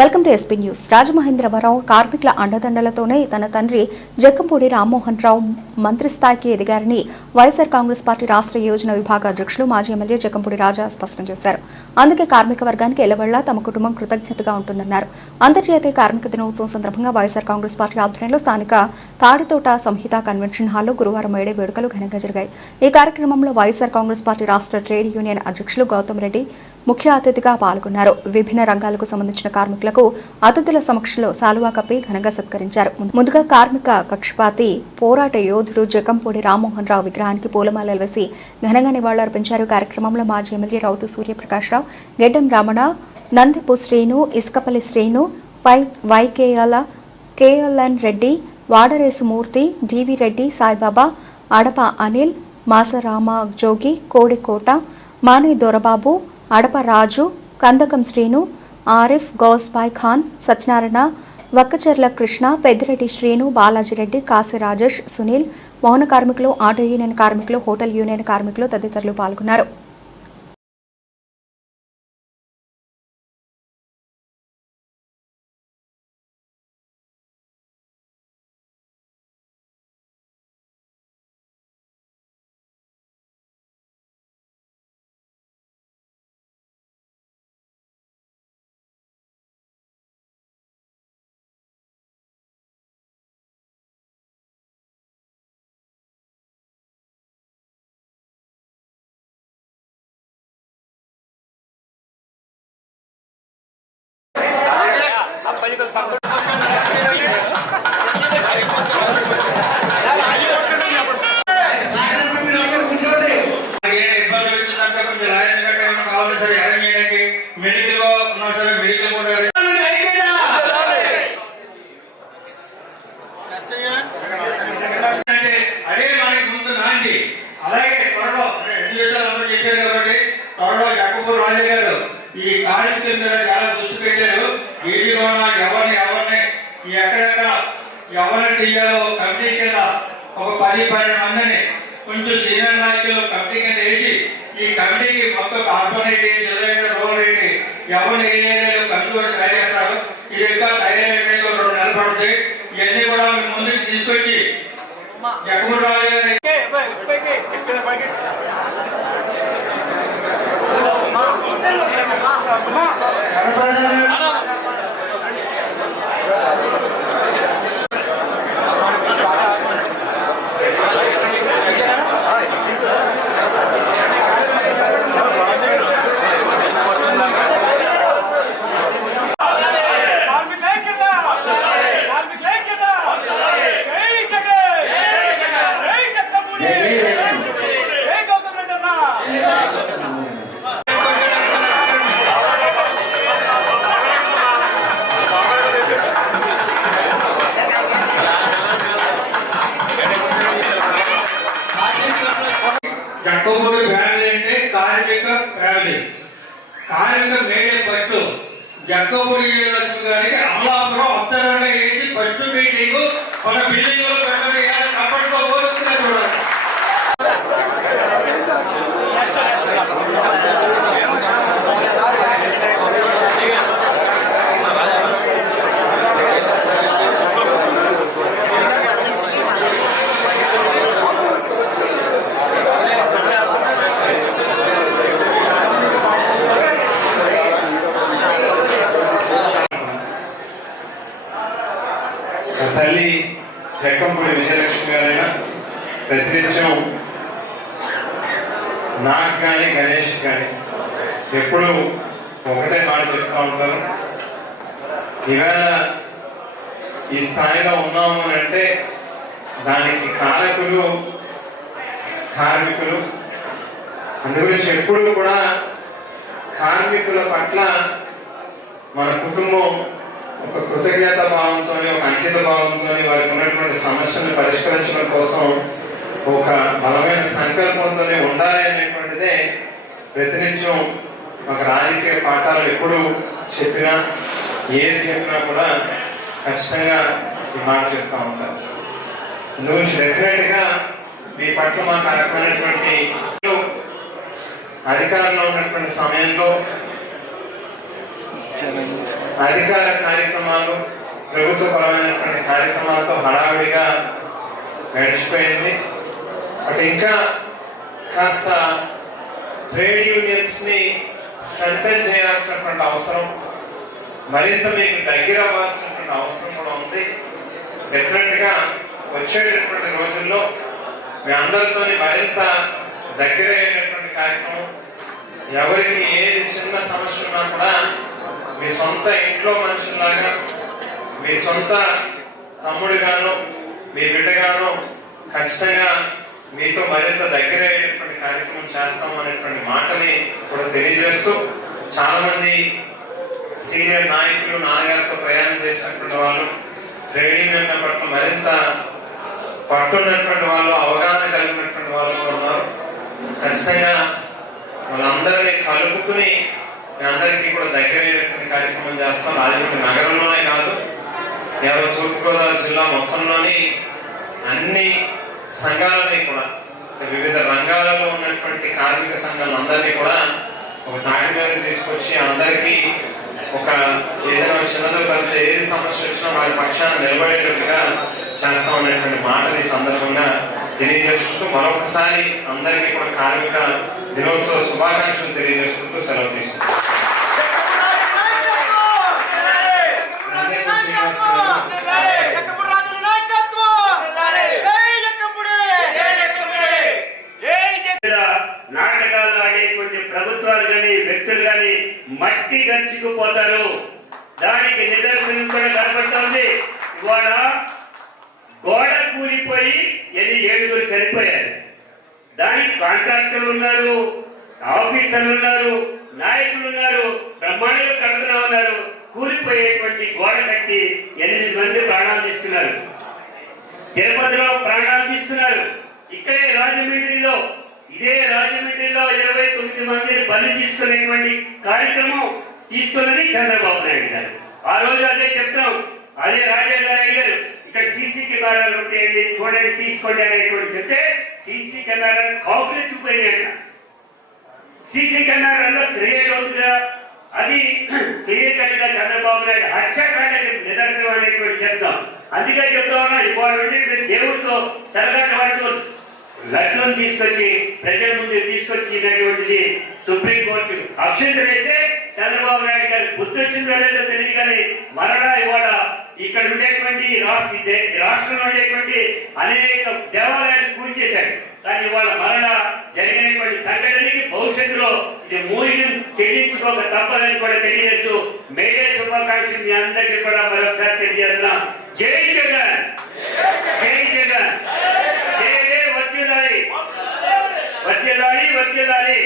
Welcome to SP news. Rajamahendravaram కార్మికుల అండదండలతోనే తన తండ్రి జక్కంపూడి రామ్మోహన్ రావు మంత్రి స్థాయికి ఎదిగారని వైఎస్ఆర్ కాంగ్రెస్ పార్టీ రాష్ట్ర యోజన విభాగ అధ్యక్షులు మాజీ ఎమ్మెల్యే జక్కంపూడి రాజా స్పష్టం చేశారు. అందుకే కార్మిక వర్గానికి ఎలవెళ్ళా తమ కుటుంబం కృతజ్ఞతగా ఉంటుందన్నారు. అంతర్జాతీయ కార్మిక దినోత్సవం సందర్భంగా వైఎస్ఆర్ కాంగ్రెస్ పార్టీ ఆధ్వర్యంలో స్థానిక తాడితోట సంహిత కన్వెన్షన్ హాల్లో గురువారం ఏడే వేడుకలు ఘనంగా జరిగాయి. ఈ కార్యక్రమంలో వైఎస్ఆర్ కాంగ్రెస్ పార్టీ రాష్ట్ర ట్రేడ్ యూనియన్ అధ్యక్షులు గౌతమ్ రెడ్డి ముఖ్య అతిథిగా పాల్గొన్నారు. విభిన్న రంగాలకు సంబంధించిన కార్మికులకు అతిథుల సమక్షంలో సాలువా కప్పి ఘనంగా సత్కరించారు. ముందుగా కార్మిక కక్షపాతి పోరాట యోధుడు జకంపూడి రామ్మోహన్ రావు విగ్రహానికి పూలమాలలు వేసి ఘనంగా నివాళులర్పించారు. కార్యక్రమంలో మాజీ ఎమ్మెల్యే రౌతు సూర్యప్రకాశ్రావు గెడ్డం రమణ నందిపు శ్రీను ఇసుకపల్లి శ్రీను పై వైకేఎల కేఎల్ఎన్ రెడ్డి వాడరేసు మూర్తి డివి రెడ్డి సాయిబాబా అడప అనిల్ మాసరామ జోగి కోడికోట మానే దొరబాబు అడప రాజు కందకం శ్రీను ఆరిఫ్ గౌస్బాయ్ ఖాన్ సత్యనారాయణ వక్కచెర్ల కృష్ణ పెద్దిరెడ్డి శ్రీను బాలాజీరెడ్డి కాశీ రాజేష్ సునీల్ మౌన కార్మికులు ఆటో యూనియన్ కార్మికులు హోటల్ యూనియన్ కార్మికులు తదితరులు పాల్గొన్నారు. మెడికల్ కూడా అంటే అదే అలాగే త్వరలో రెండు విషయాలు అందరూ చెప్పారు కాబట్టి త్వరలో జక్కపూర్ రాజు గారు ఈ కార్మికుల మీద చాలా దృష్టి పెట్టారు వీటిలో ఉన్న ఎవరిని ఎవరిని ఈ ఎక్కడెక్కడ ఎవరిని తీయాలో కమిటీ కింద ఒక పది పన్నెండు మందిని కొంచెం సీనియర్ నాయకులు కమిటీ కింద వేసి ఈ కమిటీకి మొత్తం కార్పొరేట్ జిల్లా రూరల్ ఏంటి ఎవరిని ఏ ఏరియాలో కమిటీ కూడా తయారు చేస్తారు ఇది ఇంకా తయారయ్యేది రెండు నెలలు పడుతుంది. ఇవన్నీ కూడా మీ ముందుకు తీసుకొచ్చి జగన్మోహన్ రావు గారి కార్మిక ఐక్యత కార్మిక ఐక్యత జై జగన్ జై జగన్మోహన్ జై గౌతమ్ రెడ్డి అన్న జక్కమూరి ఫ్యామిలీ అంటే కార్మిక ఫ్యామిలీ కార్మిక మేడే పట్టు. జగ్గపూడి లక్ష్మి గారికి అమలాపురం ఉత్తరంగా వేసి పచ్చు మీటింగ్. మన బిల్డింగ్లో పెట్టాలి కప్పట్లో తల్లి జక్కంపూడి విజయలక్ష్మి గారైనా ప్రతినిత్యం నాకు కానీ గణేష్ కానీ ఎప్పుడు ఒకటే మాట చెప్తా ఉంటారు. ఈవేళ ఈ స్థాయిలో ఉన్నాము అని అంటే దానికి కారకులు కార్మికులు అందుగురించి ఎప్పుడు కూడా కార్మికుల పట్ల మన కుటుంబం ఒక కృతజ్ఞత భావంతో ఒక అంకిత భావంతో వారికి ఉన్నటువంటి సమస్యను పరిష్కరించడం కోసం ఒక బలమైన సంకల్పంతోనే ఉండాలి అనేటువంటిదే ప్రతినిత్యం ఒక రాజకీయ పాఠాలు ఎప్పుడు చెప్పినా ఏది చెప్పినా కూడా ఖచ్చితంగా ఈ మాట చెప్తా ఉంటారు. అందుగురించి డెఫినెట్గా మీ పట్ల మాకు రకమైనటువంటి అధికారంలో ఉన్నటువంటి సమయంలో అధికార కార్యక్రమాలు ప్రభుత్వ పరమైనటువంటి కార్యక్రమాలతో హడావిడిగా గడిచిపోయింది. బట్ ఇంకా కాస్త ట్రేడ్ యూనియన్స్ని స్ట్రెంథన్ చేయాల్సినటువంటి అవసరం మరింత మీకు దగ్గర అవ్వాల్సినటువంటి అవసరం కూడా ఉంది. డెఫినెట్గా వచ్చేటటువంటి రోజుల్లో మీ అందరితో మరింత దగ్గర అయ్యేటటువంటి కార్యక్రమం ఎవరికి ఏది చిన్న సమస్య ఉన్నా కూడా మీ సొంత ఇంట్లో మనుషులాగా మీ సొంత తమ్ముడుగాను మీ బిడ్డగాను ఖచ్చితంగా మీతో మరింత దగ్గరయ్యేటువంటి కార్యక్రమం చేస్తాం అనేటువంటి మాటని కూడా తెలియజేస్తూ చాలా మంది సీనియర్ నాయకులు నాన్నగారితో ప్రయాణం చేసినటువంటి వాళ్ళు ట్రైనింగ్ అన్న పట్ల మరింత పట్టున్నటువంటి వాళ్ళు అవగాహన కలిగినటువంటి వాళ్ళు కూడా ఉన్నారు. ఖచ్చితంగా వాళ్ళందరినీ కలుపుకుని అందరికీ కూడా దగ్గరైనటువంటి కార్యక్రమం చేస్తాం. రాజమండ్రి నగరంలోనే కాదు కేవలం తూర్పుగోదావరి జిల్లా మొత్తంలోని అన్ని సంఘాలని కూడా వివిధ రంగాలలో ఉన్నటువంటి కార్మిక సంఘాలందరినీ కూడా ఒక తాటి మీద తీసుకొచ్చి అందరికీ ఒక ఏదైనా చిన్నదో పెద్ద ఏది సమస్య వచ్చినా వారి పక్షాన్ని నిలబడేటట్టుగా చేస్తామనేటువంటి మాటని సందర్భంగా తెలియజేసుకుంటూ మరొకసారి అందరికీ కూడా కార్మిక దినోత్సవ శుభాకాంక్షలు తెలియజేసుకుంటూ సెలవు తీసుకుంటాం నాటకాలు ఆడేటువంటి ప్రభుత్వాలు కానీ వ్యక్తులు కానీ మట్టి గంచుకుపోతారు దానికి నిదర్శనం కూడా కనపడుతోంది ఇవాళ గోడ కూలిపోయి ఎన్ని ఏడుగురు చనిపోయారు? దానికి కాంట్రాక్టర్లు ఉన్నారు ఆఫీసర్లు ఉన్నారు నాయకులు ఉన్నారు బ్రహ్మాండంగా కడుతున్నా ఉన్నారు. కూలిపోయేటువంటి గోడ కట్టి ఎనిమిది మంది ప్రాణాలు తీసుకున్నారు. తిరుపతిలో ప్రాణాలు తీసుకున్నారు. ఇక్కడే రాజమండ్రిలో ఇదే రాజమండ్రిలో ఇరవై తొమ్మిది మందిని బలి తీసుకునేటువంటి కార్యక్రమం తీసుకున్నది చంద్రబాబు నాయుడు గారు. ఆ రోజు అదే చెప్తాం. అదే రాజా గారు అడిగారు ఇక్కడ సీసీ కెమెరాలు ఉంటాయండి చూడండి తీసుకోండి అనేటువంటి చెప్తే సీసీ కెమెరాలు కాకులు చూపోయినాక సీసీ కెమెరాల్లో క్రియేట్ అవుతుందా అది క్లియర్గా చంద్రబాబు నాయుడు హత్యాకాండకి నిదర్శనం అనేటువంటి చెప్తాం. అందుకే చెప్తా ఉన్నా ఇవాళ మీరు దేవుడితో సరదాట వాటితో లగ్నం తీసుకొచ్చి ప్రజల ముందు తీసుకొచ్చినటువంటిది సుప్రీంకోర్టు అక్షంత వేస్తే చంద్రబాబు నాయుడు గారి బుద్ధి వచ్చిందో లేదో తెలియదు కానీ మరలా ఇవాళ ఇక్కడ ఉండేటువంటి రాష్ట్ర రాష్ట్రంలో ఉండేటువంటి అనేక దేవాలయాలు కూల్చేశాడు కానీ ఇవాళ మరలా జరిగినటువంటి సంఘటనకి భవిష్యత్తులో ఇది మూలికి చెల్లించుకోక తప్పదని కూడా తెలియజేస్తూ మేడే శుభాకాంక్షలు మీ అందరికీ కూడా మరొకసారి తెలియజేస్తున్నాం. జై జగన్! జై జగన్! జై జై వర్తిల్లాలి వర్తిల్లాలి వర్తిల్లాలి